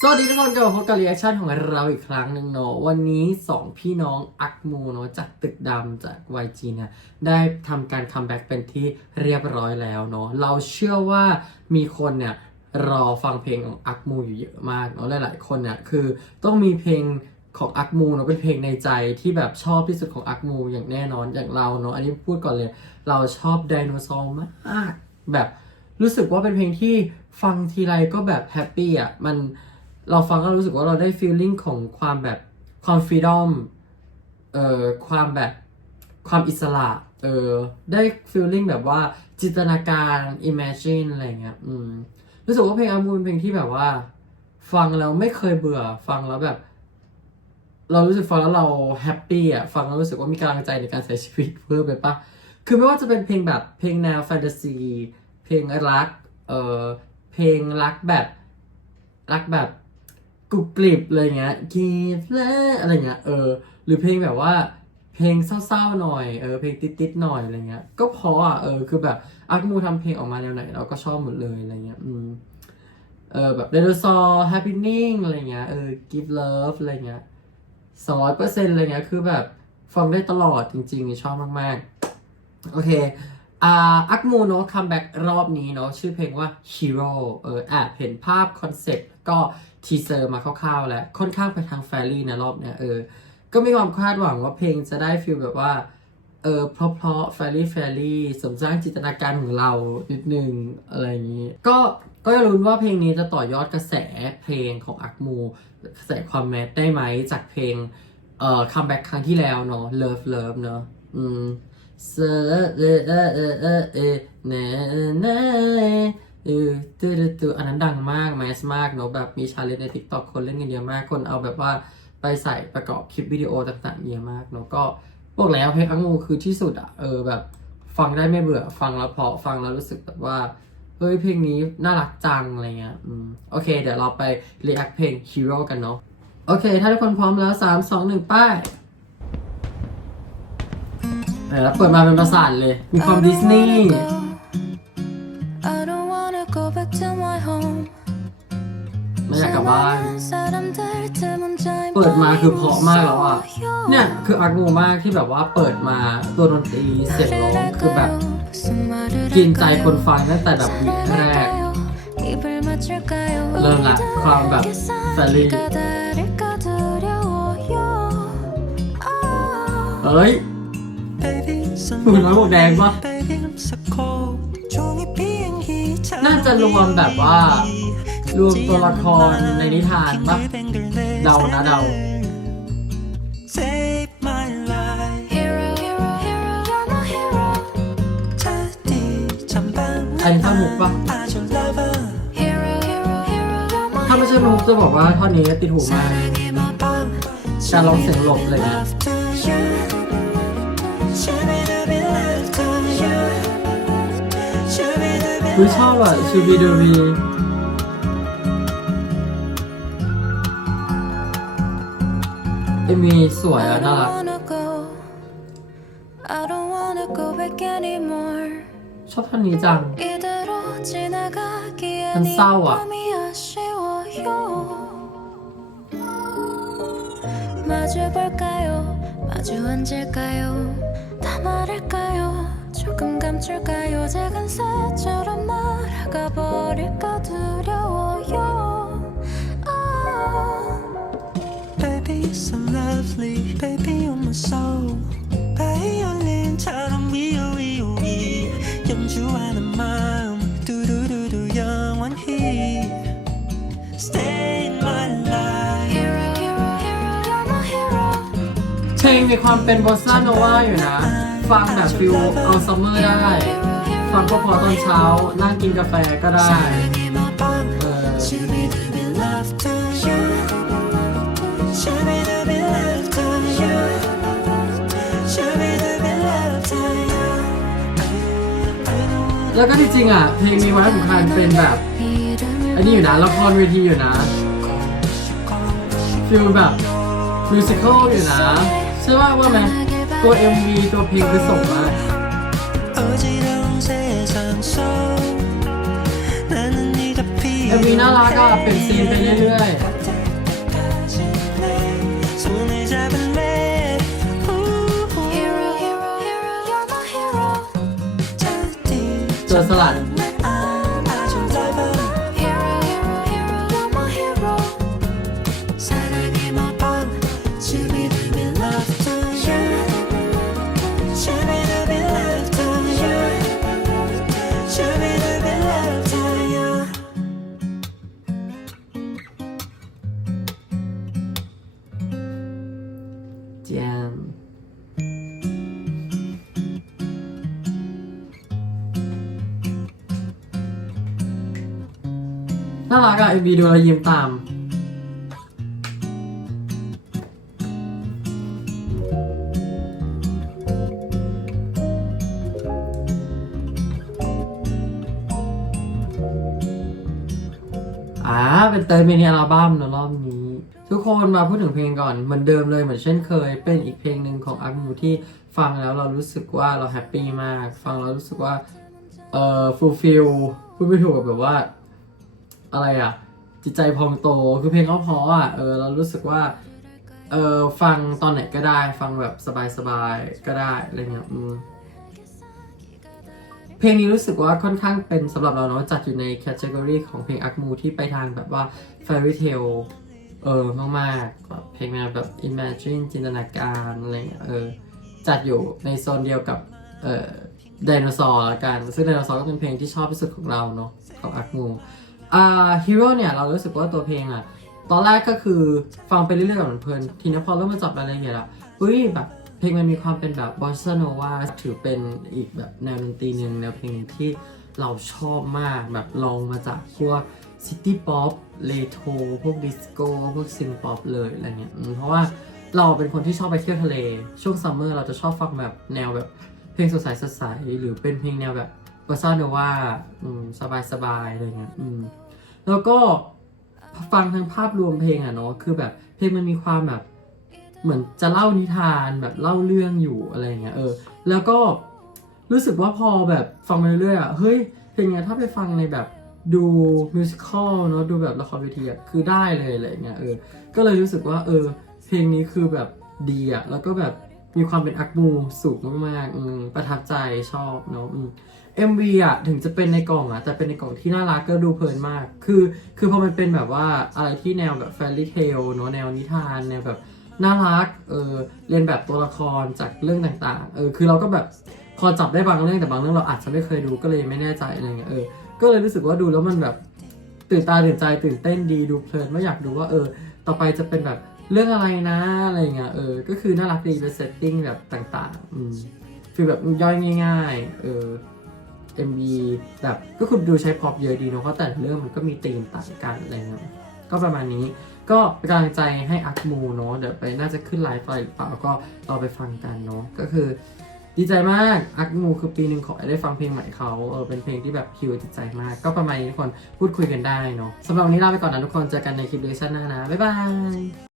สวัสดีทุกคนกลับมาพบกับรีแอคชั่นของเราอีกครั้งหนึ่งเนาะวันนี้ 2 พี่น้องอักมูเนาะจากตึกดำจาก YG เนี่ยได้ทำการคัมแบ็กเป็นที่เรียบร้อยแล้วเนาะเราเชื่อว่ามีคนเนี่ยรอฟังเพลงของอักมูอยู่เยอะมากเนาะหลายๆคนเนี่ยคือต้องมีเพลงของอักมูเนาะเป็นเพลงในใจที่แบบชอบที่สุดของอักมูอย่างแน่นอนอย่างเราเนาะอันนี้พูดก่อนเลย เราชอบไดโนเสาร์มากแบบรู้สึกว่าเป็นเพลงที่ฟังทีไรก็แบบแฮปปี้อะมัน เราฟังก็รู้สึกว่าเราได้ฟีลลิ่งของความแบบความฟรีดอมเอ่อความแบบความอิสระเออได้ฟีลลิ่งแบบว่าจินตนาการ imagine อะไรเงี้ยอืมรู้สึกว่าเพลงอามูนเพลงที่แบบว่า ฟังแล้วไม่เคยเบื่อ ฟังแล้วแบบ เรารู้สึกฟังแล้วเราแฮปปี้อะฟังแล้วรู้สึกว่ามีกำลังใจในการใช้ชีวิตเพิ่มไปปะคือไม่ว่าจะเป็นเพลงแบบเพลงแนวแฟนตาซีเพลงรักเอ่อเพลงรักแบบรักแบบ กรุบกริบอะไรเงี้ยกีบแลอะไรเงี้ยเออ หรือเพลงแบบว่า เพลงเศร้าๆหน่อยเออเพลงติดๆหน่อยอะไรเงี้ย ก็พราะอะเออคือแบบอาร์ตมูทำเพลงออกมาแนวไหนเราก็ชอบหมดเลยอะไรเงี้ยอืมเออแบบ d i n o s a u r Happening อะไรเงี้ยเออ Give Love อะไรเงี้ยสองร้อยเปอร์เซ็นต์อะไรเงี้ยคือแบบฟังได้ตลอดจริงๆ ชอบมากๆ โอเค อักมูเนาะคัมแบ็กรอบนี้เนาะชื่อเพลงว่า Hero เออแอบเห็นภาพคอนเซ็ปต์ก็ทีเซอร์มาคร่าวๆแล้ว ค่อนข้างไปทางแฟรี่นะรอบเนี้ยเออ ก็มีความคาดหวังว่าเพลงจะได้ฟีลแบบว่า เออเพราะเพราะแฟรี่แฟรี่สมสร้างจินตนาการของเรานิดนึงอะไรอย่างนี้ ก็ก็จะลุ้นว่าเพลงนี้จะต่อยอดกระแสเพลงของอักมูกระแสความแมสได้ไหมจากเพลงเอ่อคัมแบ็กครั้งที่แล้วเนาะ Love Love เนาะอืม เซอเออเออเออเออเออเนเนเออตื้อตื้ออันนั้นดังมากแมสมากเนาะแบบมีชาเลนจ์ใน TikTok คนเล่นกันเยอะมากคนเอาแบบว่าไปใส่ประกอบคลิปวิดีโอต่างๆเยอะมากเนาะก็บอกแล้วเพลงอังงูคือที่สุดอะเออแบบฟังได้ไม่เบื่อฟังแล้วเพราะฟังแล้วรู้สึกแบบว่าเฮ้ยเพลงนี้น่ารักจังอะไรเงี้ยอืมโอเค เดี๋ยวเราไป react เพลง Hero กันเนาะโอเค ถ้าทุกคนพร้อมแล้ว 3 2 1ป้าย แล้วเปิดมาเป็นประสาทเลย มีความดิสนีย์ไม่อยากกลับบ้าน เปิดมาคือเพาะมากแล้วอะ เนี่ยคืออักงูมากที่แบบว่าเปิดมาตัวดนตรีเสียงร้องคือแบบ กินใจคนฟังตั้งแต่แบบวิแรก เริ่มละความแบบแฟลินเฮ้ย หมื่นร้อยมวกแดงปะน่าจะรวมแบบว่า รวมตัวละครในนิทานปะเรานะเราอันนี้ท่ามุกปะถ้าไม่ใช่มุกจะบอกว่าท่อนนี้ติดหูมากการร้องเสียงหลบเลยนะ 불사와 수비를 위해 이미 쏘아야 나? 초편이장 난 싸워 마주 볼까요? 마주 앉을까요? 다 말할까요? 조금 감출까요 작은 새처럼 날아가 버릴까 두려워요 아. Baby so lovely Baby you're my soul 바이올린처럼 위요 위요 위 연주하는 마음 두루루루 영원히 Stay in my life Hero, hero, hero, you're my hero. เพลงมีความเป็นบอสซาโนวาอยู่นะ ฟังแบบฟิลเอาซัมเมอร์ได้ ฟังพอตอนเช้า นั่งกินกาแฟก็ได้เออแล้วก็จริงๆอะ เพลงมีความสำคัญเป็นแบบอันนี้อยู่นะละครเวทีอยู่นะฟิลแบบมิวสิควลอยู่นะใช่ว่าว่าไหม ตัว MV ตัวเพลงคือส่งมาเอ็มวีน่ารักอะเป็นซีนไปเรื่อยๆตัวสลัด น่ารักอะเอ็มวีดูแล้วยิ้มตาม อ่า เป็นเติมมินิอัลบั้มนะรอบนี้ ทุกคนมาพูดถึงเพลงก่อน เหมือนเดิมเลยเหมือนเช่นเคย เป็นอีกเพลงหนึ่งของอักมูที่ฟังแล้วเรารู้สึกว่าเราแฮปปี้มาก ฟังแล้วรู้สึกว่า เอ่อฟูลฟิลพูดไม่ถูกแบบว่า อะไรอะ จิตใจพองโตคือเพลงเขาเพราะอะเออเรารู้สึกว่าเออฟังตอนไหนก็ได้ ฟังแบบสบายๆก็ได้อะไรเงี้ยอืมเพลงนี้รู้สึกว่าค่อนข้างเป็นสำหรับเราเนาะจัดอยู่ในแคตตากรีของเพลงอักมูที่ไปทางแบบว่า fairy tale เออมากๆแบบเพลงแนวแบบ imagine จินตนาการอะไรเงี้ยเออจัดอยู่ในโซนเดียวกับเออไดโนเสาร์ละกัน ซึ่งไดโนเสาร์ก็เป็นเพลงที่ชอบที่สุดของเราเนาะของอักมู อ่าฮีโร่เนี่ยเรารู้สึกว่าตัวเพลงอะตอนแรกก็คือฟังไปเรื่อยๆแบบเพลินทีนี้พอเริ่มมาจับรายละเอียดอะเฮ้ยแบบเพลงมันมีความเป็นแบบบอสโนวาถือเป็นอีกแบบแนวดนตรีหนึ่งแนวเพลงที่เราชอบมากแบบลองมาจากพวกซิตี้ป๊อปเลโทพวกดิสโก้พวกซินป๊อปเลยอะไรเงี้ยเพราะว่าเราเป็นคนที่ชอบไปเที่ยวทะเล ช่วงซัมเมอร์เราจะชอบฟังแบบแนวแบบเพลงสดใสสดใสหรือเป็นเพลงแนวแบบ บอสซาโนวาสบายสบายอะไรเงี้ยแล้วก็ฟังทั้งภาพรวมเพลงอะเนาะคือแบบเพลงมันมีความแบบ เหมือนจะเล่านิทานแบบเล่าเรื่องอยู่อะไรเงี้ยเออ แล้วก็รู้สึกว่าพอแบบฟังไปเรื่อยอะเฮ้ยเพลงเนี้ยถ้าไปฟังในแบบดูมิวสิควลเนาะดูแบบละครเวทีอะคือได้เลยอะไรเงี้ยเออก็เลยรู้สึกว่าเออ เพลงนี้คือแบบดีอะแล้วก็แบบมีความเป็นอักมูสูงมากๆประทับใจชอบเนาะ MV อะถึงจะเป็นในกล่องอะแต่เป็นในกล่องที่น่ารักก็ดูเพลินมาก คือ คือพอมันเป็นแบบว่าอะไรที่แนวแบบแฟรี่เทลเนาะแนวนิทานแนวแบบน่ารักเออเรียนแบบตัวละครจากเรื่องต่างๆเออคือเราก็แบบพอจับได้บางเรื่องแต่บางเรื่องเราอาจจะไม่เคยดูก็เลยไม่แน่ใจอะไรเงี้ยเออก็เลยรู้สึกว่าดูแล้วมันแบบตื่นตาตื่นใจตื่นเต้นดีดูเพลินไม่อยากดูว่าเออ ต่อไปจะเป็นแบบเรื่องอะไรนะอะไรเงี้ยเออก็คือน่ารักดีเป็นเซตติ้งแบบต่างๆอืมคือแบบย่อยง่าย ๆ เออ MV แบบก็คือดูใช้พ็อพเยอะดีเนาะเพราะแต่เรื่องมันก็มีธีมต่างกันอะไรเงี้ยก็ประมาณนี้ก็เป็นกำลังใจให้อักมูเนาะเดี๋ยวไปน่าจะขึ้นไลฟ์ไปหรือเปล่าก็เราไปฟังกันเนาะก็คือดีใจมากอักมูคือปีหนึ่งขอได้ฟังเพลงใหม่เขาเออเป็นเพลงที่แบบคิวจิตใจมาก ก็ประมาณนี้ทุกคนพูดคุยกันได้เนาะสำหรับวันนี้ลาไปก่อนนะทุกคนเจอกันในคลิปเดชั่นหน้านะบ๊ายบาย